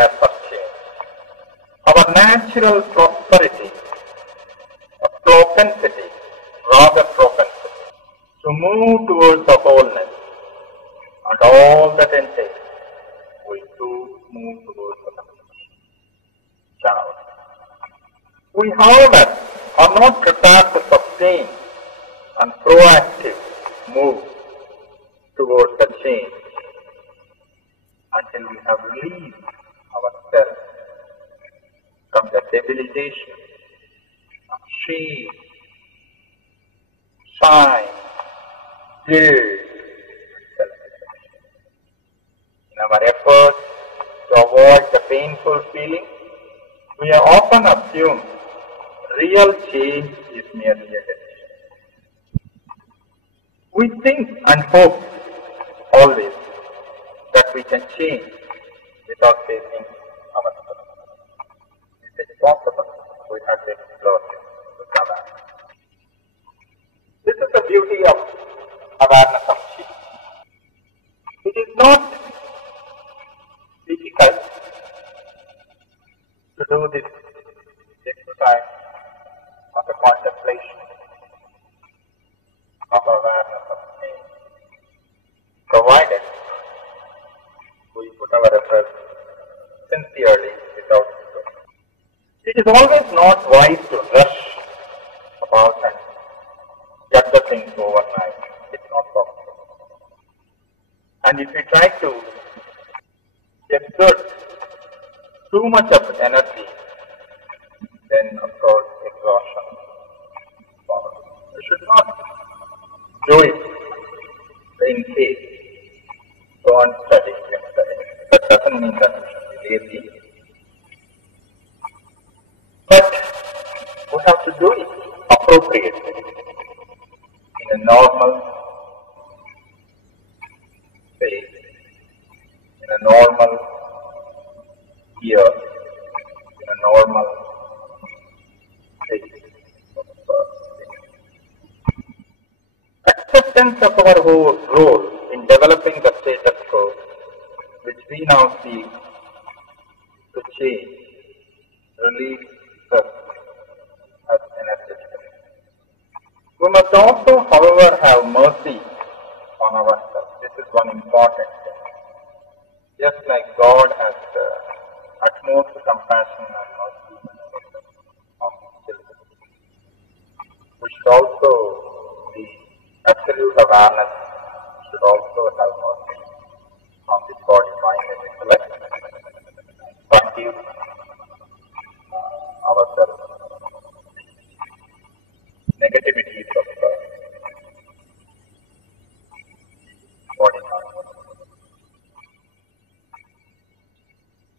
desire for change. Our natural prosperity, propensity, rather propensity, to move towards the wholeness and all that entails, we do move towards the child. We, however, are not prepared to sustain and proactive move towards the change until we have released ourselves from the debilitation of shame, shine, guilt, self-deception. In our efforts to avoid the painful feeling, we are often assumed real change is merely a delusion. We think and hope always that we can change without facing ourselves. If it's possible, we have to explore it with awareness. This is the beauty of awareness of chi. It is not difficult to do this exercise of the contemplation of awareness of change, provided we put our efforts sincerely without ego. It is always not wise to rush about and get the things overnight. It's not possible. And if we try to exert too much of energy, then of course exhaustion follows. We should not do it in case. Go on studying. That doesn't mean that we should be lazy. But we have to do it appropriately in a normal pace, in a normal year, in a normal pace. Acceptance of our whole role in developing the status quo, which we now seek to change, relieves us as energetically. We must also, however, have mercy on ourselves. This is one important thing. Just like God has utmost compassion and mercy on His children, we should also be absolute awareness, should also have mercy on this body, mind, and intellect, forgive ourselves negativities of body, mind.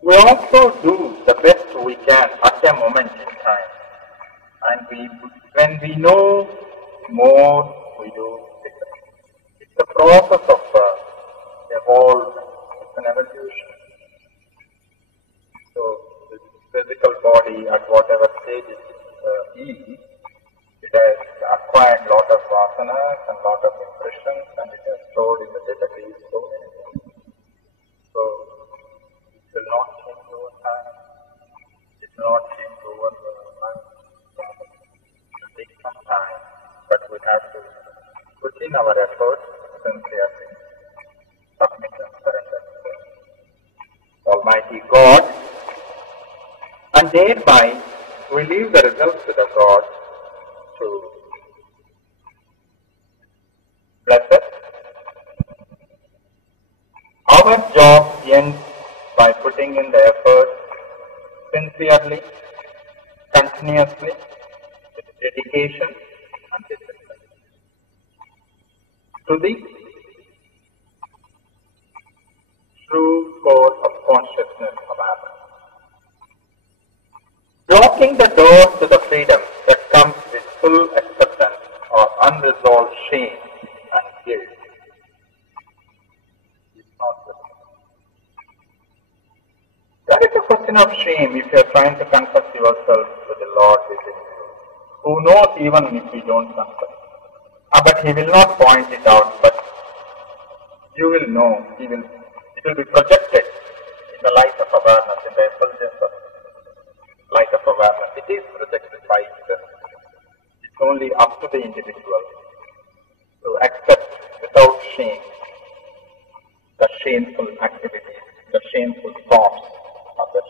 We also do the best we can at a moment in time, and when we know more, we do better. It's a process of evolvement. It's an evolution. So this physical body, at whatever stage it is, it has acquired lot of vasanas and lot of impressions, and it has stored in the database so many things. So it will not change over time. It will not change over months. It will take some time, but we have to put in our efforts sincerely, submit and surrender to Almighty God, and thereby we leave the results to the God to bless us. Our job ends by putting in the effort sincerely, continuously, with dedication and discipline to the true core of consciousness awareness. Blocking the door to the freedom that comes with full acceptance or unresolved shame and guilt is not the That is a question of shame if you are trying to confess yourself to the Lord within you, who knows even if you don't confess. But He will not point it out, but you will know. It will be projected in the light of awareness, in the effulgence of light of awareness, it is rejected by itself. It's only up to the individual to accept without shame the shameful activities, the shameful thoughts of the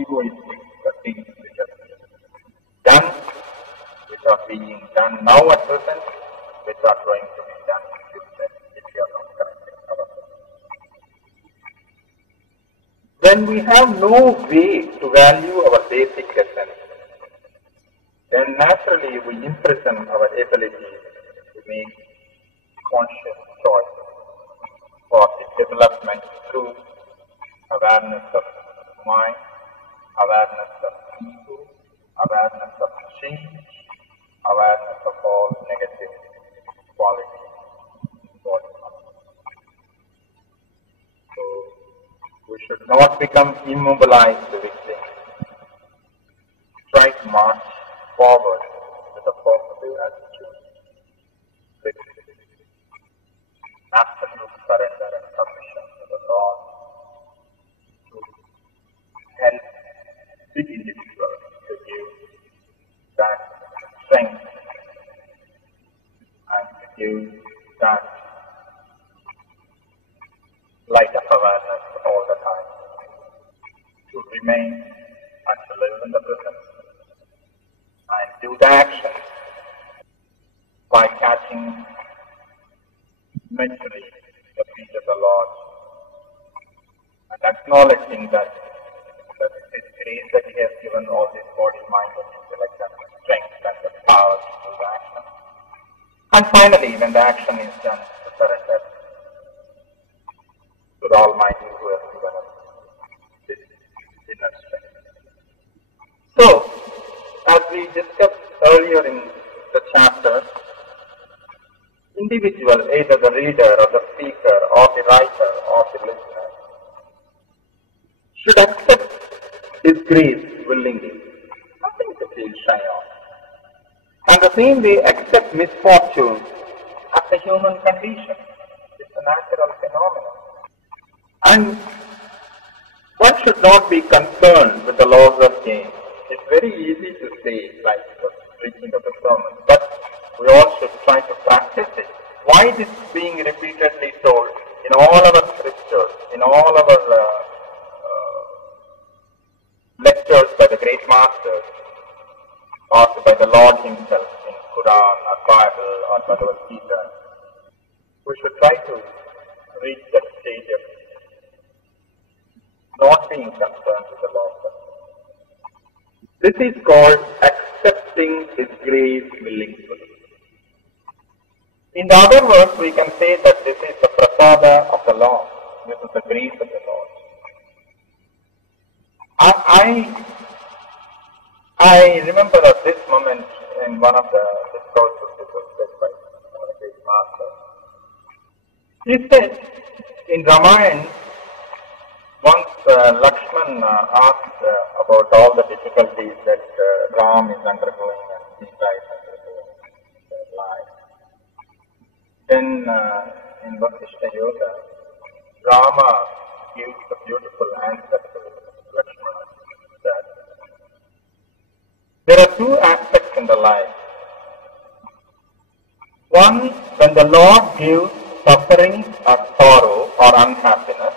egoistic things which are done, which are being done now at present, which are going to be done in future if we are not correcting ourselves. When we have no way to value our basic essence, then naturally we imprison our ability to make conscious choices for the development through awareness of mind, awareness of ego, awareness of change, awareness of all negative qualities in body. So we should not become immobilized with things. Try to march forward with a positive attitude, with absolute surrender and submission to the Lord, to help the individual to give that strength and to give that light of awareness all the time, to remain and to live in the present and do the action by catching mentally the feet of the Lord and acknowledging that it is grace that He has given all this body, mind and intellect and the strength and the power to do the action. And finally, when the action is done, to surrender to the Almighty who has given us this inner strength. So, as we discussed earlier in the chapter, individual, either the reader or the speaker or the writer or the listener, should accept His grace willingly, nothing to feel shy of. And the same way accept misfortune as a human condition. It's a natural phenomenon. And one should not be concerned with the loss of gain. It's very easy to say, like the preaching of the sermon, but we all should try to practice it. Why this is being repeatedly told in all our scriptures, in all our lectures by the great masters, or by the Lord Himself in Quran or Bible or Bhagavad Gita, we should try to reach that stage of not being concerned with the loss of. This is called accepting His grace willingly. In the other words, we can say that this is the prasada of the Lord. This is the grace of the Lord. I remember at this moment in one of the discourses that was said by one of the great masters. He said in Ramayana, once Lakshman asked about all the difficulties that Ram is undergoing and Sita is undergoing in their life. Then in Vasishtha Yoga, Rama gives a beautiful answer to Lakshmana that there are two aspects in the life. One, when the Lord gives suffering or sorrow or unhappiness,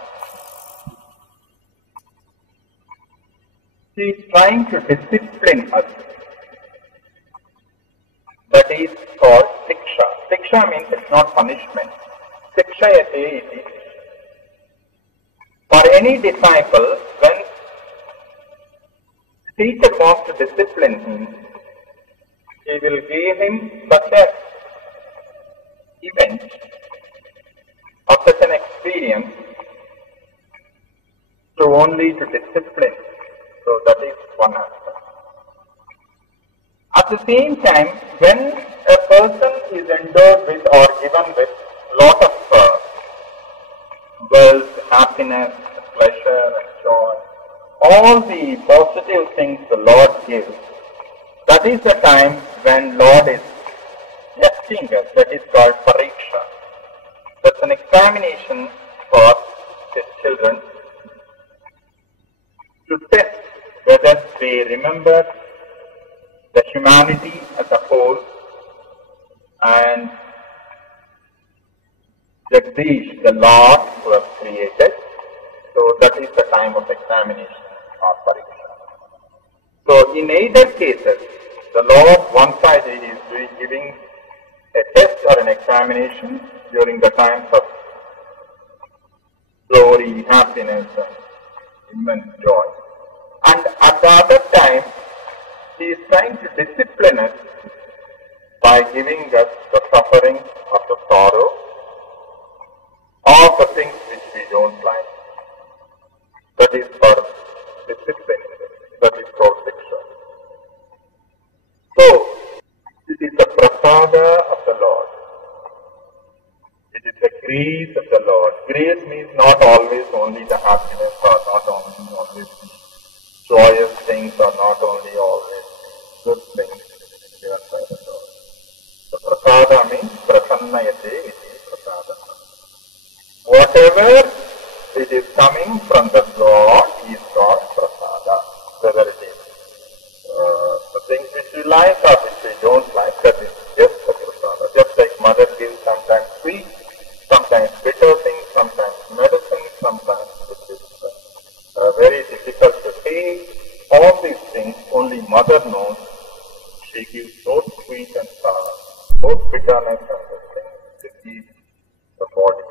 He is trying to discipline us. That is called siksha. Siksha means it's not punishment. Sikshayate iti. For any disciple, when teacher wants to discipline him, he will give him such an event or such an experience to only to discipline. So that is one aspect. At the same time, when a person is endowed with or given with lot of wealth, happiness, pleasure and joy, all the positive things the Lord gives, that is the time when Lord is testing us. That is called pariksha. That's an examination for His children to test whether they remember the humanity as a whole and Jagadh, the Lord who has created. So that is the time of examination or pariksha. So in either cases, the Lord one side is giving a test or an examination during the times of glory, happiness, and immense joy. And at the other time, He is trying to discipline us by giving us the suffering of the sorrow or the things which we don't like. That is for discipline. That is called fiction. So, it is the prasada of the Lord. It is the grace of the Lord. Grace means not always only the happiness or not only always the joyous things or not only always good things given by the Lord. The prasada means prasannayate iti prasada. Whatever it is coming from the God is called prasada. Whether it is the things which we like or which we don't like, that is just the prasada. Just like mother gives sometimes sweet, sometimes bitter things, sometimes medicine, sometimes it is very difficult to take. All these things only mother knows. She gives both sweet and sour, both bitterness and the things to keep the body,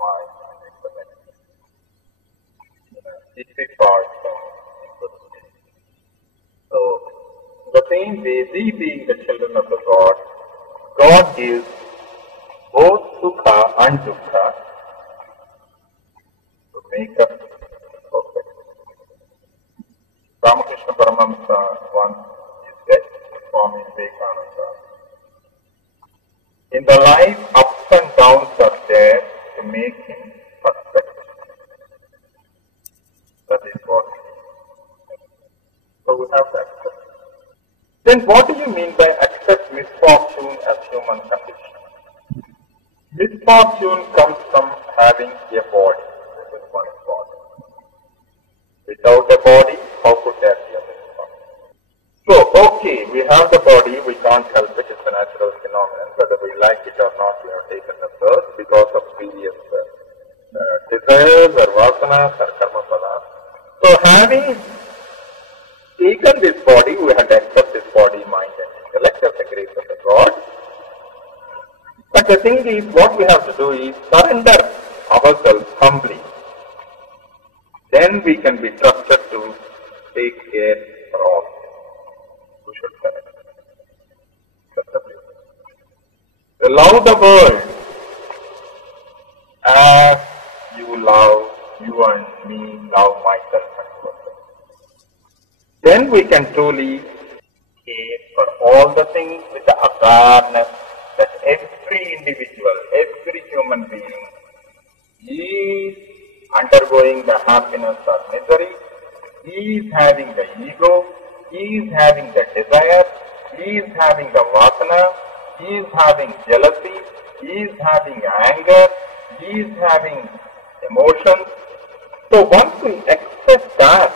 mind, and intellect. It is part from it. So, the same way, we being the children of the God, God gives both sukha and dukkha to make us perfect. Ramakrishna Paramahamsa once said, Swami Vivekananda, in the life, ups and downs are there to make him perfect. That is what it is. So we have to accept. Then what do you mean by accept misfortune as human condition? Misfortune comes from having a body. This is one body. Without a body, how could there be a misfortune? So, okay, we have the body, we can't help it, it's a natural phenomenon. Whether we like it or not, we have taken the birth because of previous desires or vasanas or karma padas. So, having taken this body, we have to accept this body, mind and intellect as the grace of the God. But the thing is, what we have to do is surrender ourselves humbly. Then we can be trusted to take care for all. We should surrender. To love the world as you love, you and me love myself and yourself. Then we can truly care for all the things with the awareness that every individual, every human being is undergoing the happiness or misery, is having the ego, is having the desire, is having the vasana, is having jealousy, is having anger, is having emotions. So once we accept that,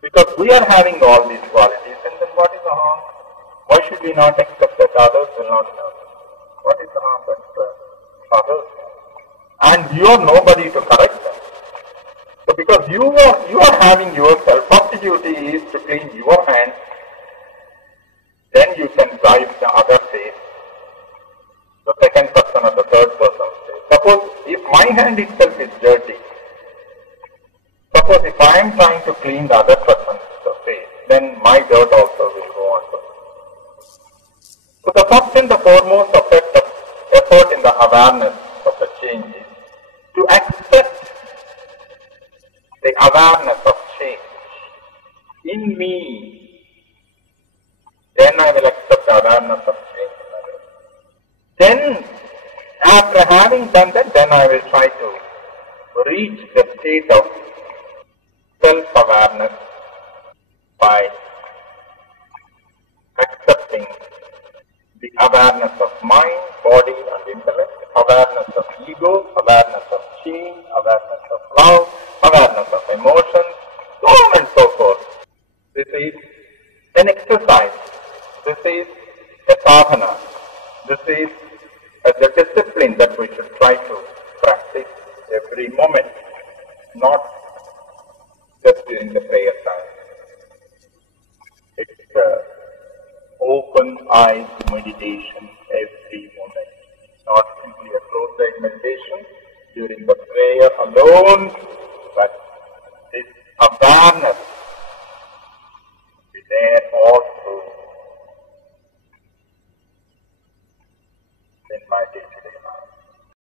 because we are having all these qualities, and then what is the harm? Why should we not accept that others will not have? What is the harm that others have? And you are nobody to correct them. So because you are having yourself, first duty is to clean your hands, then you can drive the other face, the second person or the third person face. Suppose if my hand itself is dirty, suppose if I am trying to clean the other person's face, then my dirt also will go on. So the first and the foremost effort in the awareness of the change is to accept the awareness of change in me. Then I will accept the awareness of change. Then, after having done that, then I will try to reach the state of self-awareness by accepting the awareness of mind, body and intellect, awareness of ego, awareness of change, awareness of love, awareness of emotions, is an exercise. This is a sadhana. This is the discipline that we should try to practice every moment, not just during the prayer time. It's open-eyed meditation every moment. It's not simply a closed-eyed meditation during the prayer alone, but this awareness